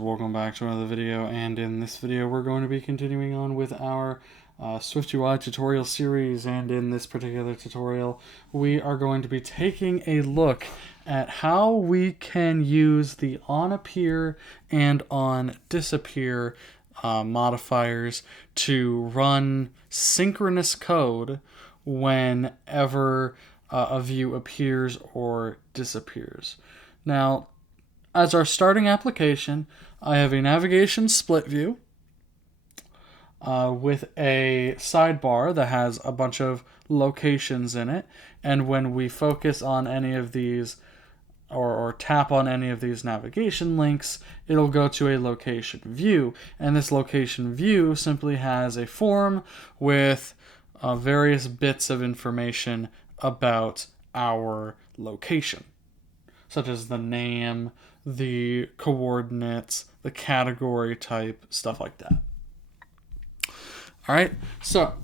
Welcome back to another video, and in this video we're going to be continuing on with our SwiftUI tutorial series, and in this particular tutorial we are going to be taking a look at how we can use the onAppear and onDisappear modifiers to run synchronous code whenever a view appears or disappears. Now, as our starting application, I have a navigation split view with a sidebar that has a bunch of locations in it. And when we focus on any of these or tap on any of these navigation links, it'll go to a location view. And this location view simply has a form with various bits of information about our location, such as the name, the coordinates, the category type, stuff like that. All right, so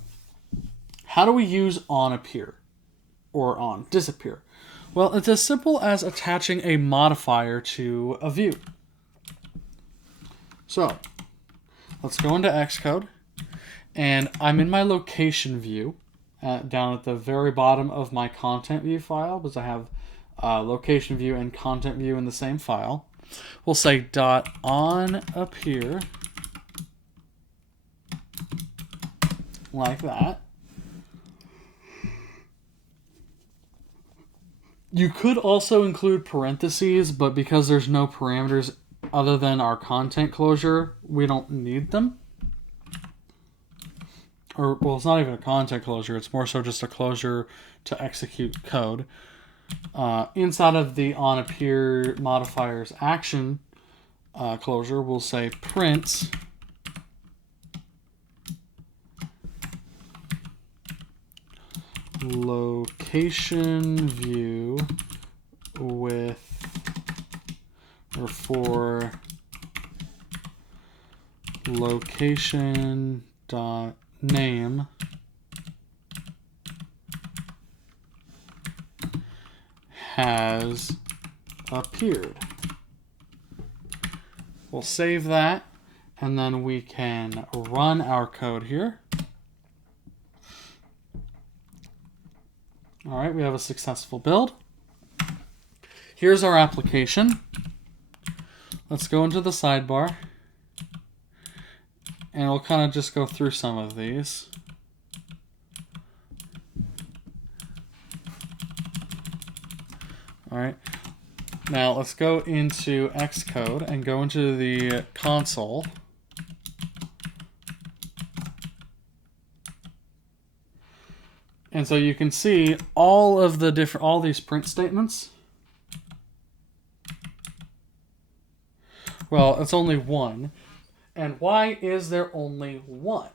how do we use onAppear or onDisappear? Well, it's as simple as attaching a modifier to a view. So let's go into Xcode, and I'm in my location view down at the very bottom of my content view file, because I have location view and content view in the same file. We'll say .onAppear, like that. You could also include parentheses, but because there's no parameters other than our content closure, we don't need them. Or, well, it's not even a content closure, it's more so just a closure to execute code. Inside of the onAppear modifier's action closure, we'll say print location view with, or for location dot name has appeared. We'll save that, and then we can run our code here. All right, we have a successful build. Here's our application. Let's go into the sidebar, and we'll kind of just go through some of these. All right, now let's go into Xcode and go into the console. And so you can see all these print statements. Well, it's only one. And why is there only one?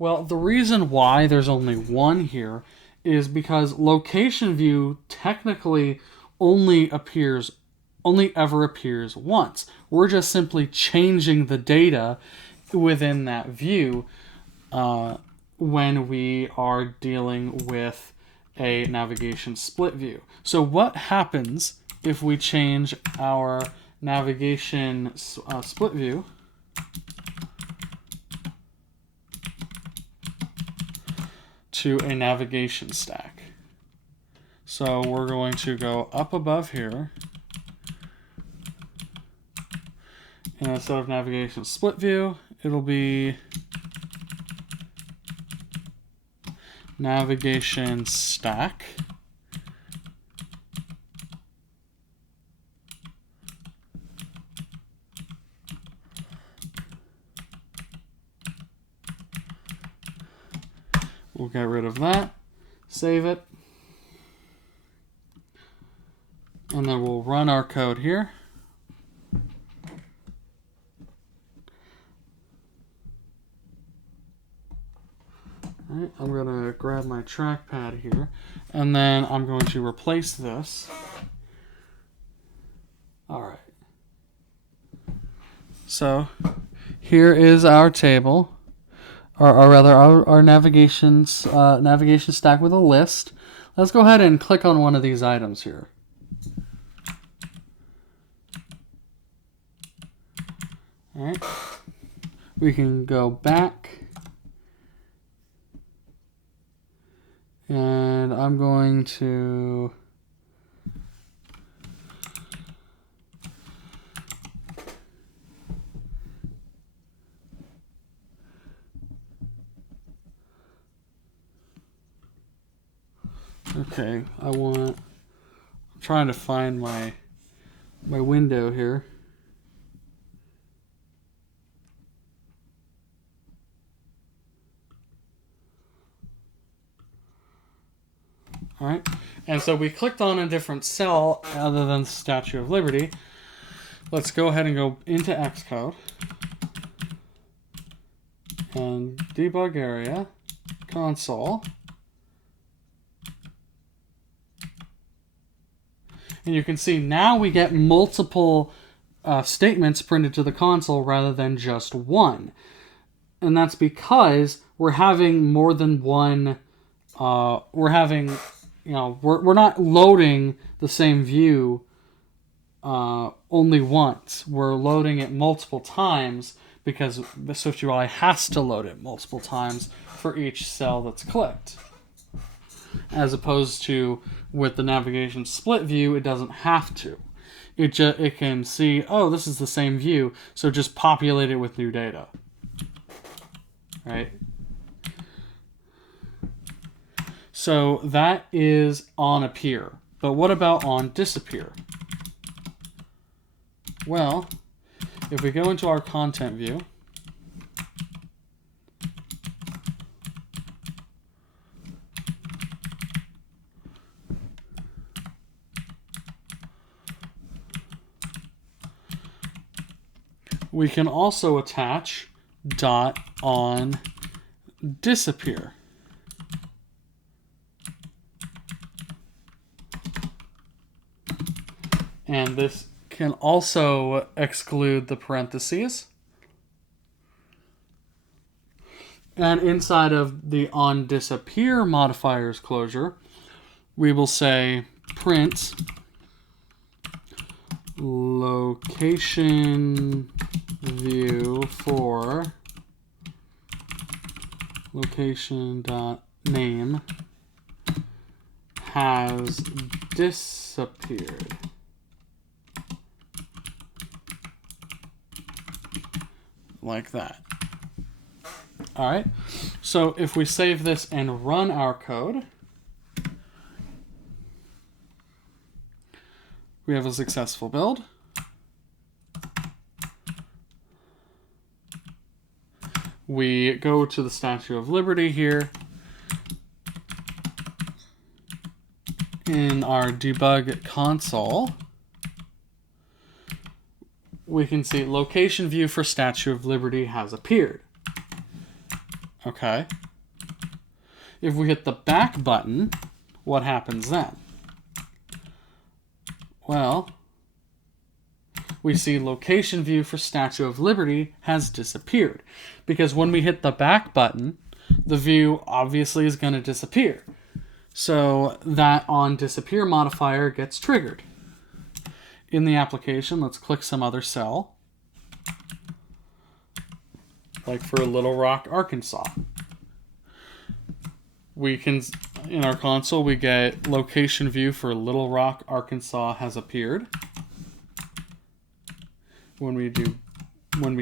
Well, the reason why there's only one here is because location view technically only ever appears once. We're just simply changing the data within that view when we are dealing with a navigation split view. So what happens if we change our navigation split view to a navigation stack? So we're going to go up above here, and instead of navigation split view, it'll be navigation stack. We'll get rid of that, save it, and then we'll run our code here. All right, I'm going to grab my trackpad here, and then I'm going to replace this. All right. So here is our table. Or rather, our navigation stack with a list. Let's go ahead and click on one of these items here. All right. We can go back. And I'm going to okay, I'm trying to find my window here. All right, and so we clicked on a different cell other than the Statue of Liberty. Let's go ahead and go into Xcode and debug area, console. And you can see now we get multiple statements printed to the console rather than just one. And that's because we're having more than one, we're not loading the same view only once. We're loading it multiple times because the SwiftUI has to load it multiple times for each cell that's clicked. As opposed to with the navigation split view, it doesn't have to. It can see, oh, this is the same view, so just populate it with new data. Right? So that is onAppear. But what about onDisappear? Well, if we go into our content view, we can also attach .onDisappear. And this can also exclude the parentheses. And inside of the onDisappear modifiers closure, we will say print location view for location.name has disappeared. Like that. All right. So if we save this and run our code, we have a successful build. We go to the Statue of Liberty here. In our debug console, we can see location view for Statue of Liberty has appeared. Okay. If we hit the back button, what happens then? Well, we see location view for Statue of Liberty has disappeared. Because when we hit the back button, the view obviously is going to disappear. So that onDisappear modifier gets triggered. In the application, let's click some other cell. Like for Little Rock, Arkansas. We can, in our console, we get location view for Little Rock, Arkansas has appeared. When we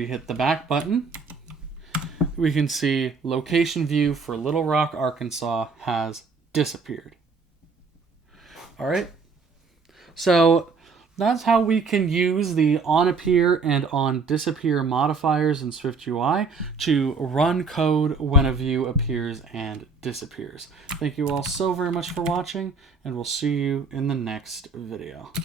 hit the back button, we can see location view for Little Rock, Arkansas has disappeared. All right. So that's how we can use the onAppear and onDisappear modifiers in SwiftUI to run code when a view appears and disappears. Thank you all so very much for watching, and we'll see you in the next video.